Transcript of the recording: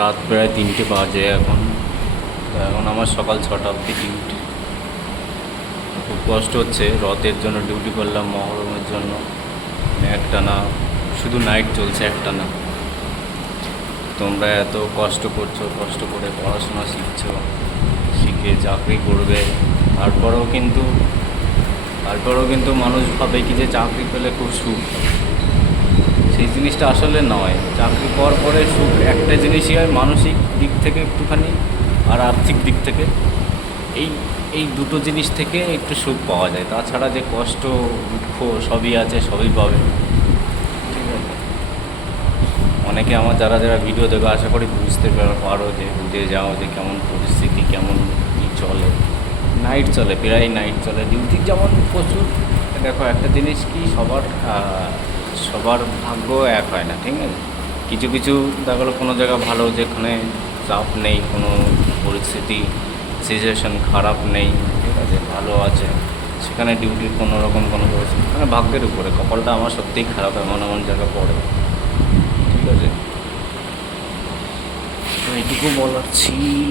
রাত প্রায় তিনটে বাজে এখন। তো এখন আমার সকাল ছটা অবধি ডিউটি খুব কষ্ট হচ্ছে, রথের জন্য ডিউটি করলাম, মহরমের জন্য। একটা না শুধু নাইট চলছে একটা না তোমরা এত কষ্ট করছ, কষ্ট করে পড়াশোনা শিখছো, শিখে চাকরি করবে। তারপরেও কিন্তু তারপরেও কিন্তু মানুষ ভাবে কি যে চাকরি পেলে খুব সুখ। সেই জিনিসটা আসলে নয়। চাকরি পাওয়ার পরে সুখ একটা জিনিসই হয় মানসিক দিক থেকে একটুখানি আর আর্থিক দিক থেকে। এই এই দুটো জিনিস থেকে একটু সুখ পাওয়া যায়। তাছাড়া যে কষ্ট, দুঃখ সবই আছে, সবই পাবে। ঠিক আছে। অনেকে আমার যারা যারা ভিডিও দেখো, আশা করি বুঝতে পারো পারো যে বুঝে যাও, যে কেমন পরিস্থিতি, কেমন কী চলে। নাইট চলে, প্রায় নাইট চলে। ডিউটি যেমন প্রচুর। দেখো একটা জিনিস কি, সবার সবার ভাগ্য এক হয় না, ঠিক আছে? কিছু কিছু দেখা গেলো কোনো জায়গা ভালো যেখানে চাপ নেই, কোনো পরিস্থিতি সিচুয়েশন খারাপ নেই, ঠিক আছে, ভালো আছে, সেখানে ডিউটির কোনো রকম কোনো পরিস্থিতি মানে ভাগ্যের উপরে, কপালটা আমার সত্যিই খারাপ, এমন এমন জায়গা পড়ে, ঠিক আছে? এইটুকু বলার ছিল।